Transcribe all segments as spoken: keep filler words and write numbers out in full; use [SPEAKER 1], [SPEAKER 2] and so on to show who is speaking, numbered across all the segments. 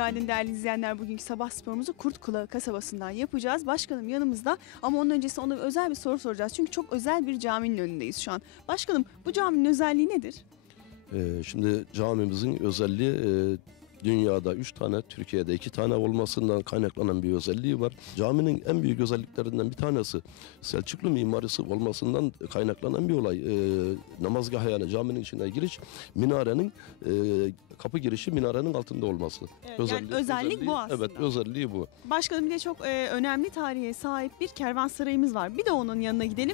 [SPEAKER 1] Günaydın değerli izleyenler. Bugünkü sabah sporumuzu Kurtkulağı kasabasından yapacağız. Başkanım yanımızda ama onun öncesi ona özel bir soru soracağız. Çünkü çok özel bir caminin önündeyiz şu an. Başkanım, bu caminin özelliği nedir?
[SPEAKER 2] Ee, şimdi camimizin özelliği e, dünyada üç tane, Türkiye'de iki tane olmasından kaynaklanan bir özelliği var. Caminin en büyük özelliklerinden bir tanesi Selçuklu mimarisi olmasından kaynaklanan bir olay. Ee, namazgah, yani caminin içine giriş, minarenin e, kapı girişi minarenin altında olması.
[SPEAKER 1] Evet, özellik, yani özellik özelliği, bu aslında.
[SPEAKER 2] Evet, özelliği bu.
[SPEAKER 1] Başkanım, bir de çok e, önemli tarihe sahip bir kervansarayımız var. Bir de onun yanına gidelim.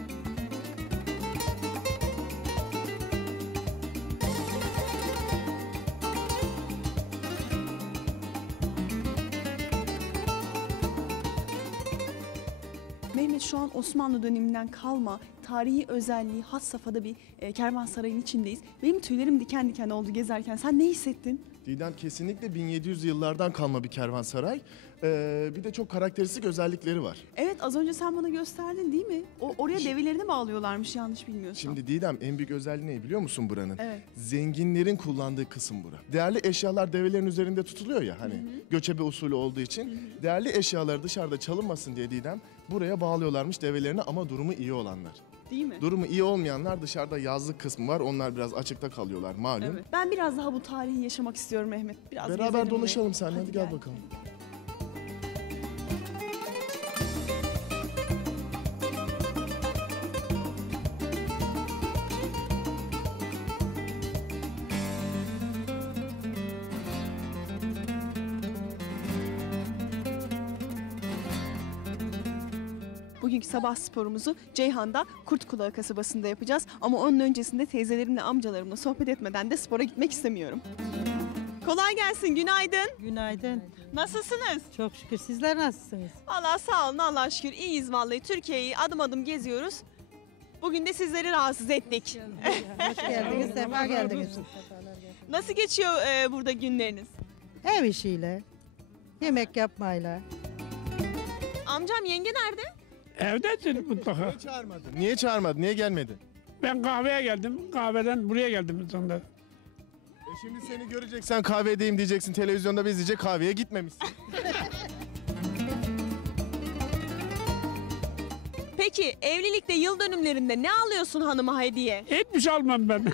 [SPEAKER 1] Mehmet, şu an Osmanlı döneminden kalma tarihi özelliği had safhada bir e, kervansarayın içindeyiz. Benim tüylerim diken diken oldu gezerken. Sen ne hissettin?
[SPEAKER 3] Didem, kesinlikle bin yedi yüz yıllardan kalma bir kervansaray. Ee, bir de çok karakteristik özellikleri var.
[SPEAKER 1] Evet, az önce sen bana gösterdin değil mi? O oraya develerini bağlıyorlarmış yanlış bilmiyorsam.
[SPEAKER 3] Şimdi Didem, en büyük özelliği ne biliyor musun buranın?
[SPEAKER 1] Evet.
[SPEAKER 3] Zenginlerin kullandığı kısım bura. Değerli eşyalar develerin üzerinde tutuluyor ya hani, hı hı. göçebe usulü olduğu için. Hı hı. Değerli eşyaları dışarıda çalınmasın diye Didem buraya bağlıyorlarmış develerini, ama durumu iyi olanlar.
[SPEAKER 1] Değil mi?
[SPEAKER 3] Durumu iyi olmayanlar dışarıda yazlık kısmı var. Onlar biraz açıkta kalıyorlar malum.
[SPEAKER 1] Evet. Ben biraz daha bu tarihi yaşamak istiyorum Mehmet. Biraz
[SPEAKER 3] beraber dolaşalım seninle. Hadi,
[SPEAKER 1] Hadi
[SPEAKER 3] gel,
[SPEAKER 1] gel
[SPEAKER 3] bakalım.
[SPEAKER 1] Bugünkü sabah sporumuzu Ceyhan'da Kurtkulağı kasabasında yapacağız. Ama onun öncesinde teyzelerimle, amcalarımla sohbet etmeden de spora gitmek istemiyorum. Kolay gelsin, günaydın.
[SPEAKER 4] Günaydın.
[SPEAKER 1] Nasılsınız?
[SPEAKER 4] Çok şükür. Sizler nasılsınız?
[SPEAKER 1] Vallahi sağ olun, Allah'a şükür iyiyiz vallahi. Türkiye'yi adım adım geziyoruz. Bugün de sizleri rahatsız ettik.
[SPEAKER 4] Hoş geldiniz, sefa geldiniz.
[SPEAKER 1] Nasıl geçiyor e, burada günleriniz?
[SPEAKER 4] Ev işiyle, yemek yapmayla.
[SPEAKER 1] Amcam, yenge nerede?
[SPEAKER 5] Evdedir mutlaka.
[SPEAKER 3] Niye çağırmadın? Niye çağırmadın? Niye gelmedin?
[SPEAKER 5] Ben kahveye geldim. Kahveden buraya geldim sonunda.
[SPEAKER 3] E şimdi seni göreceksen kahvedeyim diyeceksin. Televizyonda biz diyecek, kahveye gitmemişsin.
[SPEAKER 1] Peki evlilikte yıl dönümlerinde ne alıyorsun hanıma hediye?
[SPEAKER 5] Hiçbir şey almam ben.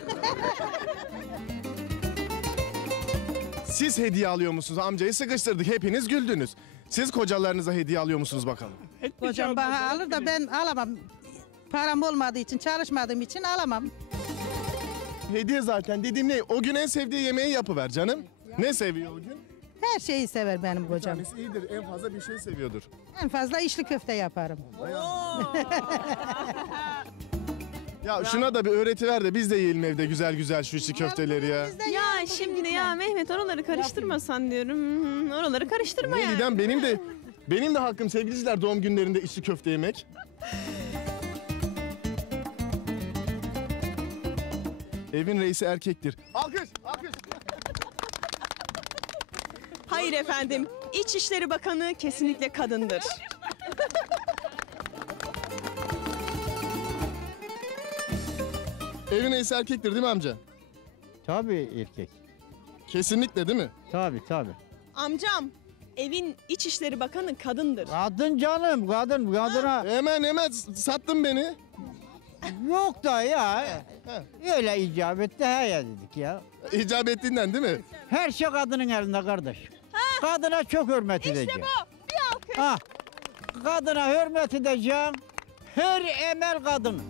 [SPEAKER 3] Siz hediye alıyor musunuz? Amcayı sıkıştırdık. Hepiniz güldünüz. Siz kocalarınıza hediye alıyor musunuz bakalım?
[SPEAKER 5] Hiçbir şey
[SPEAKER 4] Kocam
[SPEAKER 5] almam.
[SPEAKER 4] bana alır da ben alamam. Param olmadığı için, çalışmadığım için alamam.
[SPEAKER 3] Hediye zaten dediğim ne? O gün en sevdiği yemeği yapıver canım. Ne seviyor o gün?
[SPEAKER 4] Her şeyi sever benim
[SPEAKER 3] Bir
[SPEAKER 4] kocam.
[SPEAKER 3] tanesi iyidir. En fazla bir şey seviyordur.
[SPEAKER 4] En fazla içli köfte yaparım.
[SPEAKER 3] Ya şuna da bir öğretiver de biz de yiyelim evde güzel güzel şu içli köfteleri ya.
[SPEAKER 4] Biz de
[SPEAKER 1] Ya
[SPEAKER 4] yiyelim,
[SPEAKER 1] şimdi
[SPEAKER 4] bugün
[SPEAKER 1] de ya Mehmet, oraları karıştırmasan diyorum. Hı hı, oraları karıştırma
[SPEAKER 3] Ne
[SPEAKER 1] yani.
[SPEAKER 3] Didem, benim de benim de hakkım sevgiliciler doğum günlerinde içli köfte yemek. Evin reisi erkektir. Alkış, alkış.
[SPEAKER 1] Hayır efendim, İçişleri Bakanı kesinlikle kadındır.
[SPEAKER 3] Evin reisi erkektir değil mi amca?
[SPEAKER 6] Tabii erkek.
[SPEAKER 3] Kesinlikle değil mi?
[SPEAKER 6] Tabii tabii.
[SPEAKER 1] Amcam, evin İçişleri Bakanı kadındır.
[SPEAKER 6] Kadın canım, kadın, kadına
[SPEAKER 3] Hemen hemen sattın beni.
[SPEAKER 6] yok da ya. Öyle icap etti he ya dedik ya.
[SPEAKER 3] İcap ettiğinden değil mi?
[SPEAKER 6] Her şey kadının elinde kardeş. Kadına çok hürmet edeceğim.
[SPEAKER 1] İşte bu, bir alkış.
[SPEAKER 6] Ha. Kadına hürmet edeceğim. Her emel kadın.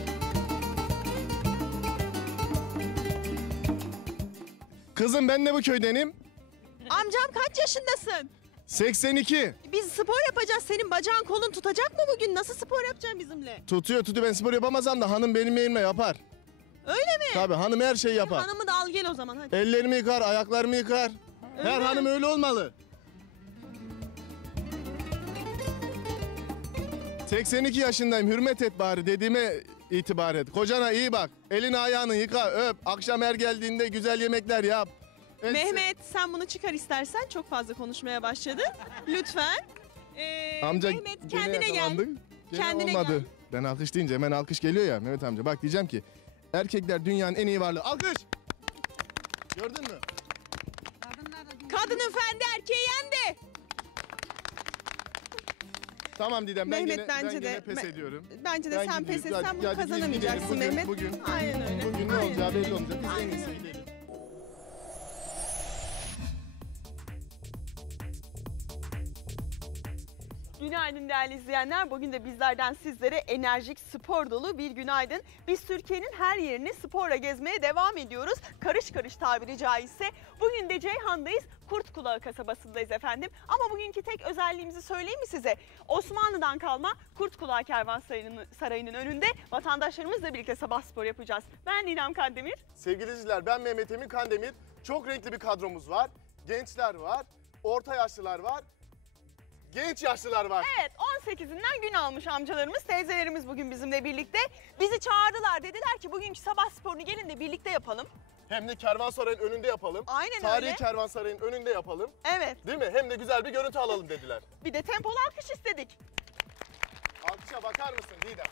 [SPEAKER 3] Kızım, ben de bu köydenim.
[SPEAKER 1] Amcam, kaç yaşındasın?
[SPEAKER 3] seksen iki.
[SPEAKER 1] Biz spor yapacağız, senin bacağın kolun tutacak mı bugün? Nasıl spor yapacaksın bizimle?
[SPEAKER 3] Tutuyor tutuyor, ben spor yapamazsam da hanım benim elimle yapar.
[SPEAKER 1] Öyle mi?
[SPEAKER 3] Tabii hanım her şeyi yapar.
[SPEAKER 1] Hanımı da al gel o zaman hadi.
[SPEAKER 3] Ellerimi yıkar, ayaklarımı yıkar.
[SPEAKER 1] Öyle
[SPEAKER 3] Her
[SPEAKER 1] mi?
[SPEAKER 3] hanım öyle olmalı. seksen iki yaşındayım, hürmet et bari dediğime itibar et. Kocana iyi bak, elini ayağını yıka, öp. Akşam her geldiğinde güzel yemekler yap. Et-
[SPEAKER 1] Mehmet, sen bunu çıkar istersen, çok fazla konuşmaya başladın. Lütfen. Ee,
[SPEAKER 3] Amca
[SPEAKER 1] Mehmet,
[SPEAKER 3] gene
[SPEAKER 1] kendine gel.
[SPEAKER 3] yakalandın. Gene
[SPEAKER 1] Kendine
[SPEAKER 3] olmadı.
[SPEAKER 1] gel.
[SPEAKER 3] Ben alkış deyince hemen alkış geliyor ya Mehmet amca. Bak diyeceğim ki erkekler dünyanın en iyi varlığı. Alkış! Gördün mü?
[SPEAKER 4] Kadınlar da
[SPEAKER 1] Kadının fendi erkeği yendi.
[SPEAKER 3] Tamam Didem, ben
[SPEAKER 1] Mehmet
[SPEAKER 3] gene,
[SPEAKER 1] bence
[SPEAKER 3] ben
[SPEAKER 1] de-
[SPEAKER 3] gene pes
[SPEAKER 1] Me-
[SPEAKER 3] ediyorum.
[SPEAKER 1] Bence de
[SPEAKER 3] Ben
[SPEAKER 1] sen
[SPEAKER 3] gidiyorum.
[SPEAKER 1] pes etsen
[SPEAKER 3] Hadi-
[SPEAKER 1] bunu
[SPEAKER 3] hadi gidelim,
[SPEAKER 1] kazanamayacaksın
[SPEAKER 3] gidelim.
[SPEAKER 1] Mehmet.
[SPEAKER 3] Bugün, bugün,
[SPEAKER 1] Aynen öyle.
[SPEAKER 3] bugün ne
[SPEAKER 1] Aynen
[SPEAKER 3] olacağı
[SPEAKER 1] öyle.
[SPEAKER 3] belli olmayacak. Biz en
[SPEAKER 1] Aynen
[SPEAKER 3] iyisi
[SPEAKER 1] öyle.
[SPEAKER 3] gidelim.
[SPEAKER 1] Günaydın değerli izleyenler. Bugün de bizlerden sizlere enerjik, spor dolu bir günaydın. Biz Türkiye'nin her yerini sporla gezmeye devam ediyoruz. Karış karış tabiri caizse. Bugün de Ceyhan'dayız. Kurtkulağı kasabasındayız efendim. Ama bugünkü tek özelliğimizi söyleyeyim mi size? Osmanlı'dan kalma Kurtkulağı Kervansarayı'nın sarayının önünde vatandaşlarımızla birlikte sabah spor yapacağız. Ben Ninem Kandemir.
[SPEAKER 3] Sevgili izleyiciler, ben Mehmet Emin Kandemir. Çok renkli bir kadromuz var. Gençler var, orta yaşlılar var, genç yaşlılar var.
[SPEAKER 1] Evet, on sekizinden gün almış amcalarımız, teyzelerimiz bugün bizimle birlikte. Bizi çağırdılar, dediler ki bugünkü sabah sporunu gelin de birlikte yapalım.
[SPEAKER 3] Hem de Kervansaray'ın önünde yapalım.
[SPEAKER 1] Aynen
[SPEAKER 3] Tarihi
[SPEAKER 1] öyle.
[SPEAKER 3] Kervansaray'ın önünde yapalım.
[SPEAKER 1] Evet,
[SPEAKER 3] Değil mi? Hem de güzel bir görüntü alalım dediler.
[SPEAKER 1] bir de tempolu alkış istedik.
[SPEAKER 3] Alkışa bakar mısın Didem?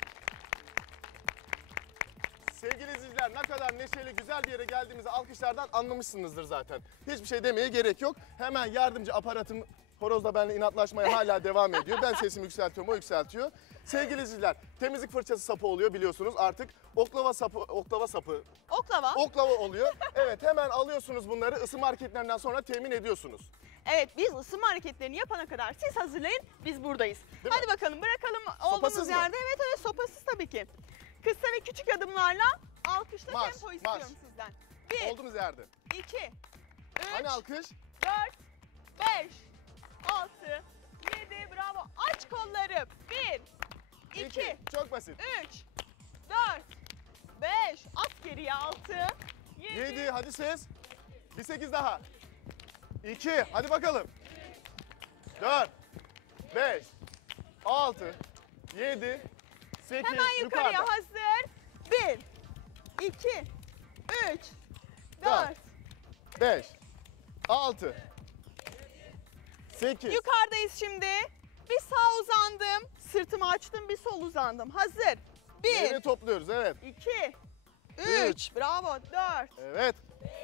[SPEAKER 3] Sevgili izleyiciler, ne kadar neşeli, güzel bir yere geldiğimizi alkışlardan anlamışsınızdır zaten. Hiçbir şey demeye gerek yok. Hemen yardımcı aparatım Horoz da benimle inatlaşmaya hala devam ediyor. Ben sesimi yükseltiyorum, o yükseltiyor. Sevgili izleyiciler, temizlik fırçası sapı oluyor biliyorsunuz artık. Oklava sapı, oklava sapı,
[SPEAKER 1] Oklava.
[SPEAKER 3] oklava oluyor. Evet, hemen alıyorsunuz bunları, ısınma hareketlerinden sonra temin ediyorsunuz.
[SPEAKER 1] Evet, biz ısınma hareketlerini yapana kadar siz hazırlayın, biz buradayız.
[SPEAKER 3] Değil
[SPEAKER 1] Hadi
[SPEAKER 3] mi?
[SPEAKER 1] bakalım, bırakalım
[SPEAKER 3] Sopasız
[SPEAKER 1] olduğumuz
[SPEAKER 3] mı?
[SPEAKER 1] yerde. Evet evet, sopasız tabii ki. Kısa ve küçük adımlarla alkışla
[SPEAKER 3] Marş,
[SPEAKER 1] tempo istiyorum
[SPEAKER 3] marş.
[SPEAKER 1] sizden. Bir,
[SPEAKER 3] Olduğumuz yerde.
[SPEAKER 1] iki, üç,
[SPEAKER 3] Hani alkış?
[SPEAKER 1] dört, beş, altı, yedi, bravo. Aç kolları. Bir, iki,
[SPEAKER 3] İki. Çok basit.
[SPEAKER 1] üç, dört, beş, at geriye altı, yedi,
[SPEAKER 3] Yedi, hadi ses. Bir sekiz daha. İki, hadi bakalım. Dört, beş, altı, yedi, sekiz,
[SPEAKER 1] hemen yukarıya
[SPEAKER 3] yukarıda.
[SPEAKER 1] hazır. Bir, iki, üç, dört.
[SPEAKER 3] Beş, altı, sekiz.
[SPEAKER 1] Yukarıdayız şimdi. Bir sağ uzandım, sırtımı açtım, bir sol uzandım. Hazır. Bir,
[SPEAKER 3] Yeni topluyoruz, evet.
[SPEAKER 1] iki,
[SPEAKER 3] Üç.
[SPEAKER 1] üç, bravo, dört,
[SPEAKER 3] Evet.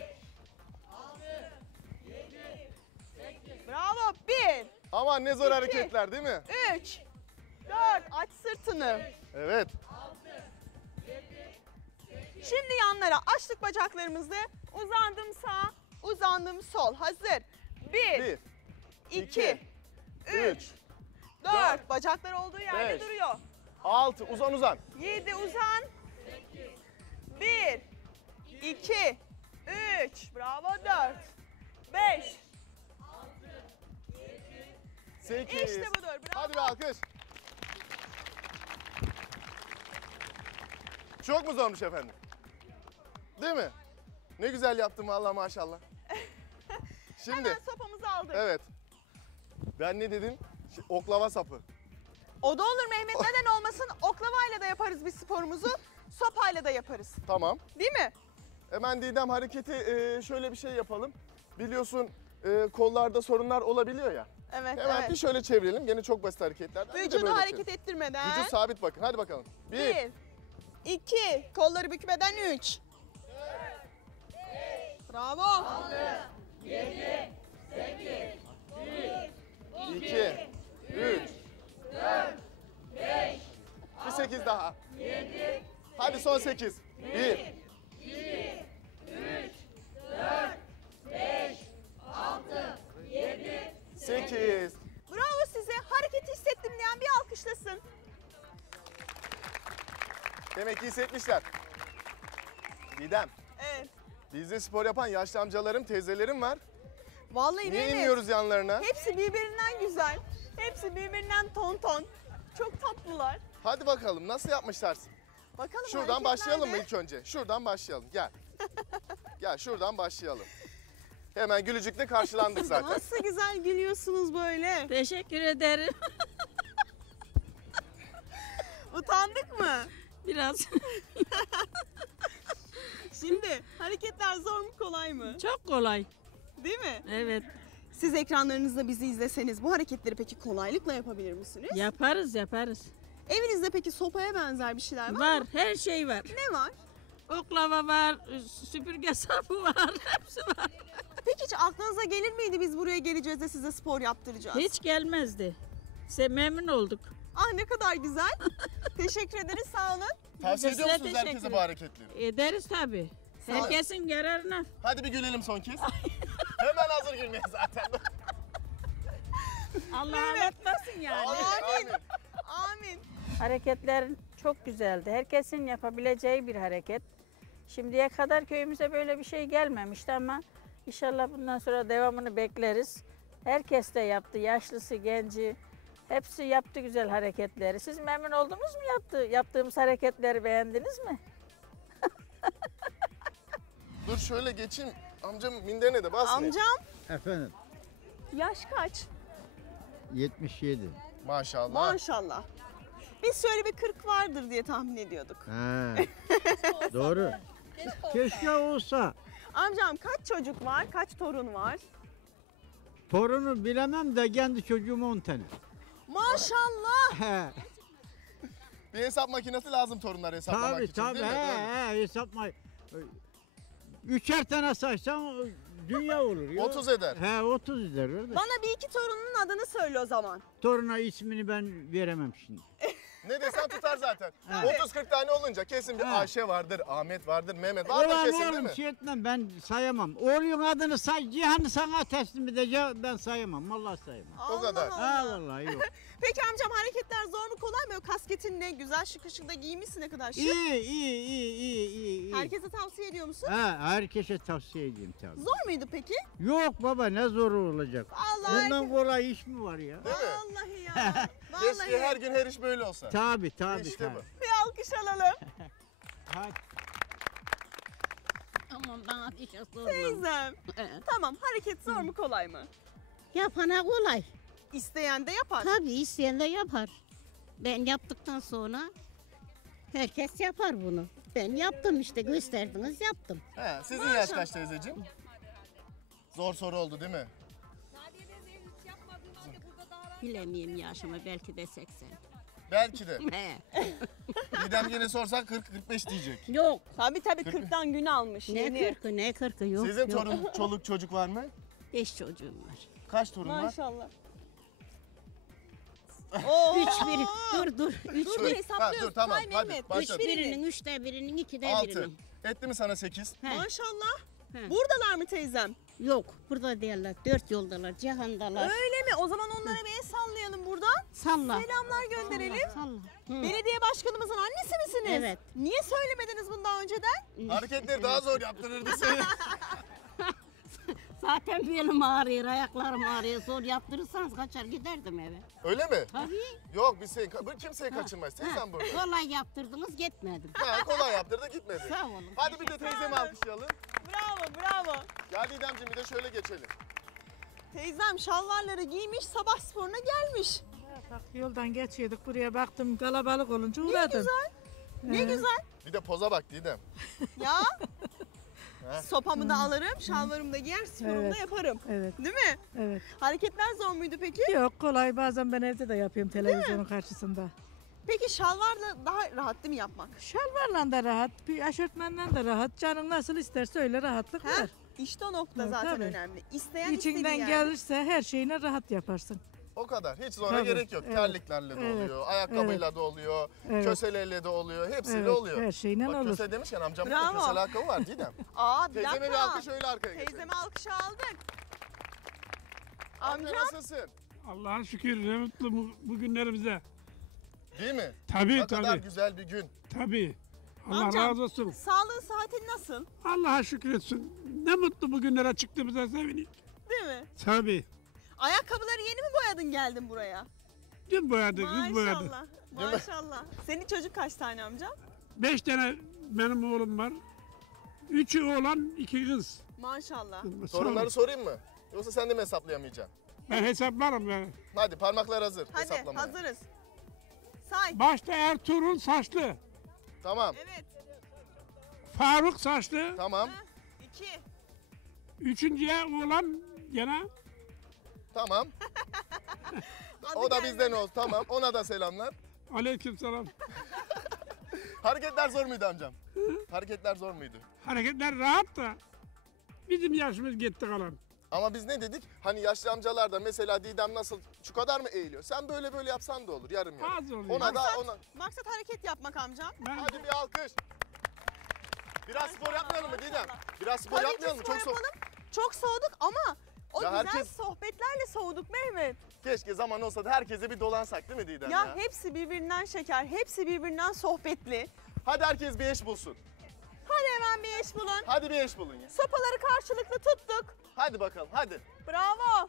[SPEAKER 1] bravo, bir,
[SPEAKER 3] Aman ne zor
[SPEAKER 1] İki.
[SPEAKER 3] hareketler değil mi?
[SPEAKER 1] üç, dört, aç sırtını.
[SPEAKER 3] Evet.
[SPEAKER 1] Şimdi yanlara açtık bacaklarımızı. Uzandım sağ, uzandım sol. Hazır. Bir,
[SPEAKER 3] Bir,
[SPEAKER 1] iki,
[SPEAKER 3] iki,
[SPEAKER 1] üç,
[SPEAKER 3] üç,
[SPEAKER 1] dört.
[SPEAKER 3] dört,
[SPEAKER 1] Bacaklar olduğu yerde
[SPEAKER 3] beş.
[SPEAKER 1] duruyor.
[SPEAKER 3] altı, uzan uzan.
[SPEAKER 1] Yedi, uzan. Bir, iki, üç, bravo, dört, beş.
[SPEAKER 3] Sekiz.
[SPEAKER 1] İşte budur, bravo.
[SPEAKER 3] Hadi bir alkış. Çok mu zormuş efendim? Değil mi? Ne güzel yaptım vallahi maşallah. Şimdi,
[SPEAKER 1] Hemen sopamızı aldık.
[SPEAKER 3] evet. Ben ne dedim? Şi- Oklava sapı.
[SPEAKER 1] O da olur Mehmet, neden olmasın? Oklavayla da yaparız biz sporumuzu. Sopayla da yaparız.
[SPEAKER 3] Tamam.
[SPEAKER 1] Değil mi?
[SPEAKER 3] Hemen Didem hareketi e, şöyle bir şey yapalım. Biliyorsun e, kollarda sorunlar olabiliyor ya.
[SPEAKER 1] Evet,
[SPEAKER 3] Hemen
[SPEAKER 1] evet.
[SPEAKER 3] bir şöyle çevirelim. Gene çok basit hareketler. Bir de
[SPEAKER 1] Vücudu
[SPEAKER 3] böyle
[SPEAKER 1] hareket
[SPEAKER 3] çevirelim.
[SPEAKER 1] ettirmeden.
[SPEAKER 3] Vücut sabit bakın. Hadi bakalım. Bir,
[SPEAKER 1] Bir, iki, kolları bükmeden üç. Bravo.
[SPEAKER 3] iki, üç, bir sekiz daha. Hadi son sekiz. Bir, sekiz.
[SPEAKER 1] Bravo size. Hareketi hissettim diyen bir alkışlasın.
[SPEAKER 3] Demek ki hissetmişler. Didem,
[SPEAKER 1] Evet.
[SPEAKER 3] bizde spor yapan yaşlı amcalarım, teyzelerim var.
[SPEAKER 1] Vallahi
[SPEAKER 3] Niye
[SPEAKER 1] Mehmet,
[SPEAKER 3] inmiyoruz yanlarına?
[SPEAKER 1] hepsi birbirinden güzel. Hepsi birbirinden ton ton. Çok tatlılar.
[SPEAKER 3] Hadi bakalım nasıl yapmışlarsın?
[SPEAKER 1] Bakalım
[SPEAKER 3] Şuradan
[SPEAKER 1] hareketler
[SPEAKER 3] başlayalım mı
[SPEAKER 1] ne?
[SPEAKER 3] ilk önce? Şuradan başlayalım. Gel. Gel şuradan başlayalım. Hemen gülücükle karşılandık zaten.
[SPEAKER 1] Nasıl güzel gülüyorsunuz böyle.
[SPEAKER 7] Teşekkür ederim.
[SPEAKER 1] Utandık mı?
[SPEAKER 7] Biraz.
[SPEAKER 1] Şimdi hareketler zor mu kolay mı?
[SPEAKER 7] Çok kolay.
[SPEAKER 1] Değil mi?
[SPEAKER 7] Evet.
[SPEAKER 1] Siz ekranlarınızda bizi izleseniz bu hareketleri peki kolaylıkla yapabilir misiniz?
[SPEAKER 7] Yaparız yaparız.
[SPEAKER 1] Evinizde peki sopaya benzer bir şeyler var,
[SPEAKER 7] Var.
[SPEAKER 1] mı?
[SPEAKER 7] Her şey var.
[SPEAKER 1] Ne var?
[SPEAKER 7] Oklava var. Süpürge sapı var. Hepsi var.
[SPEAKER 1] Peki hiç aklınıza gelir miydi biz buraya geleceğiz de size spor yaptıracağız?
[SPEAKER 7] Hiç gelmezdi. Size memnun olduk.
[SPEAKER 1] Ah ne kadar güzel. Teşekkür ederiz, sağ olun.
[SPEAKER 3] Tavsiye
[SPEAKER 7] Size
[SPEAKER 3] ediyor musunuz
[SPEAKER 7] teşekkür
[SPEAKER 3] herkese
[SPEAKER 7] ederim.
[SPEAKER 3] bu hareketleri?
[SPEAKER 7] Ederiz tabii.
[SPEAKER 1] Sağ ol.
[SPEAKER 7] Herkesin yararına.
[SPEAKER 3] Hadi bir gülelim son kez. Hemen hazır gülmeye zaten.
[SPEAKER 7] Allah anlatmasın yani.
[SPEAKER 1] Amin. Amin.
[SPEAKER 7] Hareketler çok güzeldi. Herkesin yapabileceği bir hareket. Şimdiye kadar köyümüze böyle bir şey gelmemişti ama inşallah bundan sonra devamını bekleriz. Herkes de yaptı. Yaşlısı, genci. Hepsi yaptı güzel hareketleri. Siz memnun oldunuz mu yaptı? Yaptığımız hareketleri beğendiniz mi?
[SPEAKER 3] Dur şöyle geçeyim. Amcam minderine de basmayın.
[SPEAKER 1] Amcam
[SPEAKER 6] Efendim
[SPEAKER 1] yaş kaç?
[SPEAKER 6] yetmiş yedi.
[SPEAKER 3] Maşallah.
[SPEAKER 1] Maşallah. Biz şöyle bir kırk vardır diye tahmin ediyorduk.
[SPEAKER 6] He. Doğru. Keşke olsa.
[SPEAKER 1] Amcam kaç çocuk var? Kaç torun var?
[SPEAKER 6] Torunu bilemem de kendi çocuğum on tane.
[SPEAKER 1] Maşallah.
[SPEAKER 6] He.
[SPEAKER 3] Bir hesap makinesi lazım torunları hesaplamak
[SPEAKER 6] Tabii
[SPEAKER 3] için
[SPEAKER 6] tabii
[SPEAKER 3] değil mi?
[SPEAKER 6] he, he, hesapma. Üçer tane saysan dünya olur. ya.
[SPEAKER 3] otuz eder.
[SPEAKER 6] He otuz eder. Öyle.
[SPEAKER 1] Bana bir iki torunun adını söyle o zaman.
[SPEAKER 6] Toruna ismini ben veremem şimdi.
[SPEAKER 3] Ne desen tutar zaten.
[SPEAKER 1] Tabii.
[SPEAKER 3] otuz kırk tane olunca kesin bir
[SPEAKER 6] Ha.
[SPEAKER 3] Ayşe vardır, Ahmet vardır, Mehmet vardır
[SPEAKER 6] Ulan
[SPEAKER 3] kesin değil
[SPEAKER 6] oğlum
[SPEAKER 3] mi?
[SPEAKER 6] şey etmem ben sayamam. Oğlun adını say, cihanı sana teslim edeceğim ben sayamam. Vallahi sayamam.
[SPEAKER 1] Allah
[SPEAKER 3] kadar.
[SPEAKER 1] Allah.
[SPEAKER 6] Ha vallahi yok.
[SPEAKER 1] Peki amcam hareketler zor mu kolay mı? Kasketin ne? Güzel şıkır şıkır da giymişsin, ne kadar şık.
[SPEAKER 6] İyi iyi iyi iyi iyi. iyi.
[SPEAKER 1] Herkese tavsiye ediyor musun?
[SPEAKER 6] Ha, herkese tavsiye edeyim tabii.
[SPEAKER 1] Zor muydu peki?
[SPEAKER 6] Yok baba ne zoru olacak.
[SPEAKER 1] Allah
[SPEAKER 6] Bundan
[SPEAKER 1] herkes...
[SPEAKER 6] kolay iş mi var ya?
[SPEAKER 3] Değil mi?
[SPEAKER 1] Vallahi ya.
[SPEAKER 3] Keşke
[SPEAKER 1] Vallahi.
[SPEAKER 3] her gün her iş böyle olsa.
[SPEAKER 6] Tabii tabii
[SPEAKER 3] İşte
[SPEAKER 6] tabii.
[SPEAKER 3] bu.
[SPEAKER 1] Bir alkış alalım.
[SPEAKER 6] Hadi.
[SPEAKER 8] Aman bana bir şey sorma.
[SPEAKER 1] Teyzem. Tamam, hareket zor mu kolay mı?
[SPEAKER 8] Yapana kolay.
[SPEAKER 1] İsteyen de yapar.
[SPEAKER 8] Tabii isteyen de yapar. Ben yaptıktan sonra herkes yapar bunu. Ben yaptım işte gösterdiniz yaptım.
[SPEAKER 3] He, sizin yaş kaç teyzeciğim? Zor soru oldu değil mi?
[SPEAKER 8] Bilemeyeyim yaşımı belki de seksen.
[SPEAKER 3] Belki de.
[SPEAKER 8] He.
[SPEAKER 3] Didem yine sorsak kırk kırk beş diyecek.
[SPEAKER 8] Yok.
[SPEAKER 1] Tabii tabii kırktan gün almış.
[SPEAKER 8] Ne
[SPEAKER 1] yeni.
[SPEAKER 8] kırkı ne kırkı yok.
[SPEAKER 3] Sizin
[SPEAKER 8] yok.
[SPEAKER 3] torun, çoluk çocuk var mı?
[SPEAKER 8] Beş çocuğum var.
[SPEAKER 3] Kaç torun var?
[SPEAKER 1] Maşallah. Oo.
[SPEAKER 8] Üç biri. Dur dur. Üç
[SPEAKER 1] Dur dur
[SPEAKER 8] biri.
[SPEAKER 1] hesaplıyoruz.
[SPEAKER 3] Ha, dur, tamam,
[SPEAKER 1] Say
[SPEAKER 3] hadi,
[SPEAKER 1] Mehmet.
[SPEAKER 3] başla.
[SPEAKER 8] Üç birinin, üçte birinin, ikide
[SPEAKER 3] altı.
[SPEAKER 8] birinin.
[SPEAKER 3] Etti mi sana sekiz?
[SPEAKER 8] He.
[SPEAKER 1] Maşallah.
[SPEAKER 8] He.
[SPEAKER 1] Buradalar mı teyzem?
[SPEAKER 8] Yok burada değiller. Dört yoldalar. Cihandalar.
[SPEAKER 1] Öyle mi? O zaman onlara bir el sallayalım buradan.
[SPEAKER 8] Salla.
[SPEAKER 1] Selamlar gönderelim.
[SPEAKER 8] Salla. Hı.
[SPEAKER 1] Belediye başkanımızın annesi misiniz?
[SPEAKER 8] Evet.
[SPEAKER 1] Niye söylemediniz bunu daha önceden?
[SPEAKER 3] Hareketleri daha zor yaptırırdı seni.
[SPEAKER 8] Zaten belim ağrıyor, ayaklarım ağrıyor. Zor yaptırırsanız kaçar giderdim eve.
[SPEAKER 3] Öyle mi?
[SPEAKER 8] Tabii.
[SPEAKER 3] Yok biz seni, bu kimseyi kaçırmaz. Sen sen burada.
[SPEAKER 8] Kolay yaptırdınız gitmedim.
[SPEAKER 3] Ha, kolay yaptırdı gitmedi.
[SPEAKER 8] Sağ olun.
[SPEAKER 3] Hadi bir de teyzemi alkışlayalım.
[SPEAKER 1] Bravo bravo.
[SPEAKER 3] Gel Didemciğim bir de şöyle geçelim.
[SPEAKER 1] Teyzem şalvarları giymiş, sabah sporuna gelmiş.
[SPEAKER 9] Bak yoldan geçiyorduk buraya baktım kalabalık olunca
[SPEAKER 1] Ne
[SPEAKER 9] uğradım.
[SPEAKER 1] güzel. Ne güzel.
[SPEAKER 3] Bir de poza bak Didem.
[SPEAKER 1] Ya.
[SPEAKER 3] Ha?
[SPEAKER 1] Sopamı da alırım, şalvarımı da giyer, sporumu da
[SPEAKER 9] Evet.
[SPEAKER 1] yaparım.
[SPEAKER 9] Evet,
[SPEAKER 1] Değil mi?
[SPEAKER 9] evet.
[SPEAKER 1] Hareketler zor muydu peki?
[SPEAKER 9] Yok kolay bazen ben evde de yapıyorum televizyonun karşısında.
[SPEAKER 1] Peki şalvarla daha rahat değil mi yapmak?
[SPEAKER 9] Şalvarla da rahat, bir aşortmanla da rahat. Canın nasıl isterse öyle rahatlık
[SPEAKER 1] Ha?
[SPEAKER 9] var.
[SPEAKER 1] İşte o nokta
[SPEAKER 9] Evet,
[SPEAKER 1] zaten
[SPEAKER 9] tabii.
[SPEAKER 1] önemli. İsteyen
[SPEAKER 9] İçinden
[SPEAKER 1] istediği yerde.
[SPEAKER 9] gelirse her şeyine rahat yaparsın.
[SPEAKER 3] O kadar. Hiç zora
[SPEAKER 9] Tabii,
[SPEAKER 3] gerek yok.
[SPEAKER 9] evet,
[SPEAKER 3] Terliklerle de
[SPEAKER 9] evet,
[SPEAKER 3] oluyor, ayakkabıyla da oluyor,
[SPEAKER 9] Evet.
[SPEAKER 3] köselerle de oluyor, hepsiyle
[SPEAKER 9] Evet,
[SPEAKER 3] oluyor.
[SPEAKER 9] her şeyle
[SPEAKER 3] Bak
[SPEAKER 9] olur.
[SPEAKER 3] köse demişken amcamın da
[SPEAKER 1] Bravo.
[SPEAKER 3] kösel ayakkabı var Didem.
[SPEAKER 1] Aa bir
[SPEAKER 3] Teyzeme bir
[SPEAKER 1] dakika.
[SPEAKER 3] alkış öyle arkaya geçelim.
[SPEAKER 1] Teyzeme alkış aldık.
[SPEAKER 3] Amca
[SPEAKER 1] Amcam.
[SPEAKER 3] nasılsın?
[SPEAKER 5] Allah'a şükür ne mutlu bu, bu günlerimize.
[SPEAKER 3] Değil mi?
[SPEAKER 5] Tabii
[SPEAKER 3] Ne kadar
[SPEAKER 5] tabii.
[SPEAKER 3] güzel bir gün.
[SPEAKER 5] Tabii. Allah
[SPEAKER 1] Amcam.
[SPEAKER 5] razı olsun.
[SPEAKER 1] Sağlığın sıhhatin nasıl?
[SPEAKER 5] Allah'a şükür etsin. Ne mutlu bu günlere çıktığımıza sevindik.
[SPEAKER 1] Değil mi?
[SPEAKER 5] Tabii.
[SPEAKER 1] Ayakkabıları yeni mi boyadın geldin buraya?
[SPEAKER 5] Dün boyadık, biz boyadık.
[SPEAKER 1] Maşallah. Maşallah. Senin çocuk kaç tane amcam?
[SPEAKER 5] Beş tane benim oğlum var. Üçü oğlan, iki kız.
[SPEAKER 1] Maşallah.
[SPEAKER 3] Sorunları sorayım mı? Yoksa sen de mi hesaplayamayacaksın?
[SPEAKER 5] Ben hesaplarım ben.
[SPEAKER 3] Hadi parmaklar hazır
[SPEAKER 1] Hadi
[SPEAKER 3] hesaplamaya.
[SPEAKER 1] hazırız. Say.
[SPEAKER 5] Başta Ertuğrul saçlı.
[SPEAKER 3] Tamam,
[SPEAKER 1] Evet.
[SPEAKER 5] Faruk saçlı.
[SPEAKER 3] tamam,
[SPEAKER 1] İki.
[SPEAKER 5] Üçüncüye oğlan gene.
[SPEAKER 3] tamam.
[SPEAKER 1] Hadi
[SPEAKER 3] O da
[SPEAKER 1] gel.
[SPEAKER 3] bizden olsun. Tamam, ona da selamlar.
[SPEAKER 5] Aleykümselam.
[SPEAKER 3] Hareketler zor muydu amcam? Hareketler zor muydu?
[SPEAKER 5] Hareketler rahat da. Bizim yaşımız gitti kalan.
[SPEAKER 3] Ama biz ne dedik? Hani yaşlı amcalar da mesela Didem nasıl şu kadar mı eğiliyor? Sen böyle böyle yapsan da olur yarım yarım.
[SPEAKER 5] Az oluyor.
[SPEAKER 3] Ona da ona.
[SPEAKER 1] Maksat hareket yapmak amcam.
[SPEAKER 5] Ben
[SPEAKER 3] Hadi bir alkış. Biraz spor yapmayalım mı Didem? Biraz spor
[SPEAKER 1] Tabii ki
[SPEAKER 3] yapmayalım mı?
[SPEAKER 1] spor
[SPEAKER 3] Çok soğuk.
[SPEAKER 1] yapalım. Çok soğuduk ama o
[SPEAKER 3] Ya
[SPEAKER 1] güzel
[SPEAKER 3] herkes-
[SPEAKER 1] sohbetlerle soğuduk Mehmet.
[SPEAKER 3] Keşke zaman olsa da herkese bir dolansak değil mi Didem
[SPEAKER 1] Ya,
[SPEAKER 3] ya?
[SPEAKER 1] hepsi birbirinden şeker, hepsi birbirinden sohbetli.
[SPEAKER 3] Hadi herkes bir eş bulsun.
[SPEAKER 1] Hadi hemen bir eş bulun.
[SPEAKER 3] Hadi bir eş bulun ya.
[SPEAKER 1] Sopaları karşılıklı tuttuk.
[SPEAKER 3] Hadi bakalım hadi.
[SPEAKER 1] Bravo.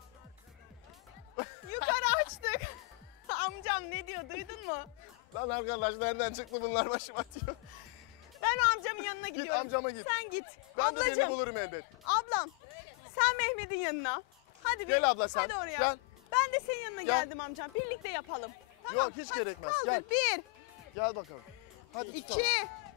[SPEAKER 1] Yukarı açtık. Amcam ne diyor duydun mu?
[SPEAKER 3] Lan arkadaş nereden çıktı bunlar başıma diyor.
[SPEAKER 1] Ben o amcamın yanına
[SPEAKER 3] Git
[SPEAKER 1] gidiyorum.
[SPEAKER 3] amcama git.
[SPEAKER 1] Sen git.
[SPEAKER 3] Ben de
[SPEAKER 1] Ablacığım,
[SPEAKER 3] birini bulurum elbet.
[SPEAKER 1] ablam sen Mehmet'in yanına. Hadi bir,
[SPEAKER 3] Gel abla sen.
[SPEAKER 1] Hadi oraya.
[SPEAKER 3] Gel.
[SPEAKER 1] Ben de senin yanına
[SPEAKER 3] Gel.
[SPEAKER 1] geldim amcam. Birlikte yapalım. Tamam.
[SPEAKER 3] Yok, hiç
[SPEAKER 1] hadi
[SPEAKER 3] gerekmez.
[SPEAKER 1] Kaldır.
[SPEAKER 3] Gel.
[SPEAKER 1] Bir,
[SPEAKER 3] Gel bakalım. Hadi
[SPEAKER 1] iki,
[SPEAKER 3] tutalım.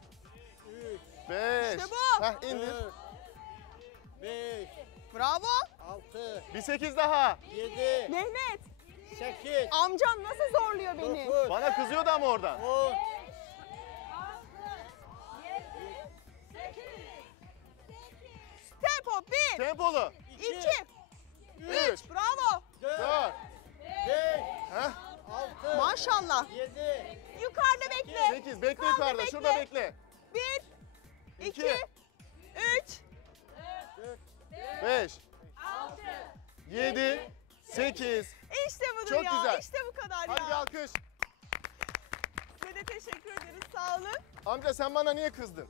[SPEAKER 3] Beş.
[SPEAKER 1] İşte bu.
[SPEAKER 3] Heh indir.
[SPEAKER 6] beş,
[SPEAKER 1] bravo.
[SPEAKER 6] altı,
[SPEAKER 3] Bir sekiz daha.
[SPEAKER 6] yedi,
[SPEAKER 1] Mehmet,
[SPEAKER 6] sekiz,
[SPEAKER 1] amcam nasıl zorluyor beni?
[SPEAKER 6] dokuz,
[SPEAKER 3] Bana kızıyordu ama oradan.
[SPEAKER 6] on,
[SPEAKER 1] Tempo bir,
[SPEAKER 3] Tempolu.
[SPEAKER 1] iki,
[SPEAKER 3] Üç.
[SPEAKER 1] üç. Bravo.
[SPEAKER 3] Dört.
[SPEAKER 6] beş,
[SPEAKER 3] Heh.
[SPEAKER 6] altı,
[SPEAKER 1] Maşallah.
[SPEAKER 6] yedi,
[SPEAKER 1] Yukarıda bekle.
[SPEAKER 3] Sekiz. Bekle
[SPEAKER 1] Kaldır,
[SPEAKER 3] yukarıda.
[SPEAKER 1] bekle.
[SPEAKER 3] Şurada bekle.
[SPEAKER 1] Bir, iki,
[SPEAKER 3] İki.
[SPEAKER 1] üç,
[SPEAKER 3] Beş. Yedi. Sekiz.
[SPEAKER 1] İşte budur
[SPEAKER 3] Çok
[SPEAKER 1] ya.
[SPEAKER 3] güzel.
[SPEAKER 1] İşte bu kadar
[SPEAKER 3] Hadi bir
[SPEAKER 1] ya.
[SPEAKER 3] alkış.
[SPEAKER 1] Size de teşekkür ederiz. Sağ olun.
[SPEAKER 3] Amca sen bana niye kızdın?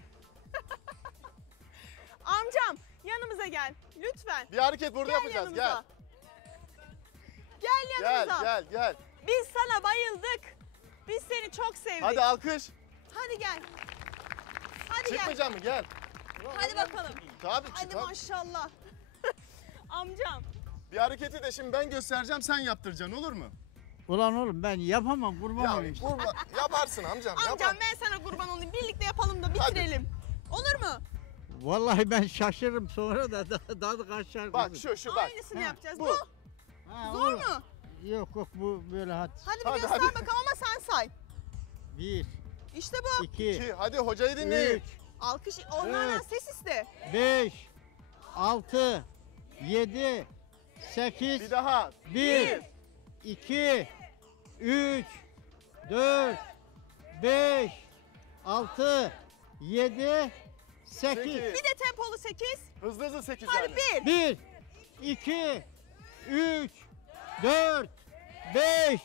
[SPEAKER 1] Amcam yanımıza gel. Lütfen.
[SPEAKER 3] Bir hareket burada
[SPEAKER 1] Gel
[SPEAKER 3] yapacağız.
[SPEAKER 1] yanımıza.
[SPEAKER 3] Gel.
[SPEAKER 1] Gel
[SPEAKER 3] Gel
[SPEAKER 1] yanımıza.
[SPEAKER 3] gel gel.
[SPEAKER 1] Biz sana bayıldık. Biz seni çok sevdik.
[SPEAKER 3] Hadi alkış.
[SPEAKER 1] Hadi gel. Hadi gel.
[SPEAKER 3] Çıkmayacak mı? Gel.
[SPEAKER 1] Hadi bakalım.
[SPEAKER 3] Tabii çık.
[SPEAKER 1] Hadi
[SPEAKER 3] tabii.
[SPEAKER 1] maşallah. Amcam.
[SPEAKER 3] Bir hareketi de şimdi ben göstereceğim sen yaptıracaksın olur mu?
[SPEAKER 6] Ulan oğlum ben yapamam kurban
[SPEAKER 3] Ya
[SPEAKER 6] olayım.
[SPEAKER 3] vurma. Yaparsın amcam.
[SPEAKER 1] Amcam
[SPEAKER 3] yapar.
[SPEAKER 1] ben sana kurban olayım. Birlikte yapalım da bitirelim. Olur mu?
[SPEAKER 6] Vallahi ben şaşırırım sonra da daha, daha da kaçar.
[SPEAKER 3] Bak şu şu bak.
[SPEAKER 1] Aynısını
[SPEAKER 6] Ha,
[SPEAKER 1] yapacağız.
[SPEAKER 3] bu.
[SPEAKER 1] Bu.
[SPEAKER 6] Ha,
[SPEAKER 1] Zor
[SPEAKER 6] oğlum.
[SPEAKER 1] mu?
[SPEAKER 6] Yok yok bu böyle hadi.
[SPEAKER 1] Hadi bir
[SPEAKER 3] Hadi,
[SPEAKER 1] göster
[SPEAKER 3] hadi.
[SPEAKER 1] bakalım ama sen say.
[SPEAKER 6] Bir,
[SPEAKER 1] İşte bu.
[SPEAKER 6] iki,
[SPEAKER 3] İki. Hadi hocayı dinleyin.
[SPEAKER 6] üç,
[SPEAKER 1] Alkış. Onlardan
[SPEAKER 6] Evet.
[SPEAKER 1] ses iste.
[SPEAKER 6] beş, altı, yedi, sekiz,
[SPEAKER 3] Bir daha.
[SPEAKER 6] bir, iki, üç, dört, beş, altı, yedi, sekiz.
[SPEAKER 3] Sekiz.
[SPEAKER 1] Bir de tempolu sekiz.
[SPEAKER 3] Hızlı hızlı sekiz
[SPEAKER 1] Hadi
[SPEAKER 3] yani.
[SPEAKER 1] bir.
[SPEAKER 6] bir, iki, üç, dört, beş,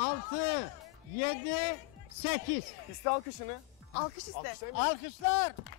[SPEAKER 6] altı, yedi, sekiz.
[SPEAKER 3] İste alkışını.
[SPEAKER 1] Alkış iste.
[SPEAKER 3] Alkışlayayım mı?
[SPEAKER 6] Alkışlar.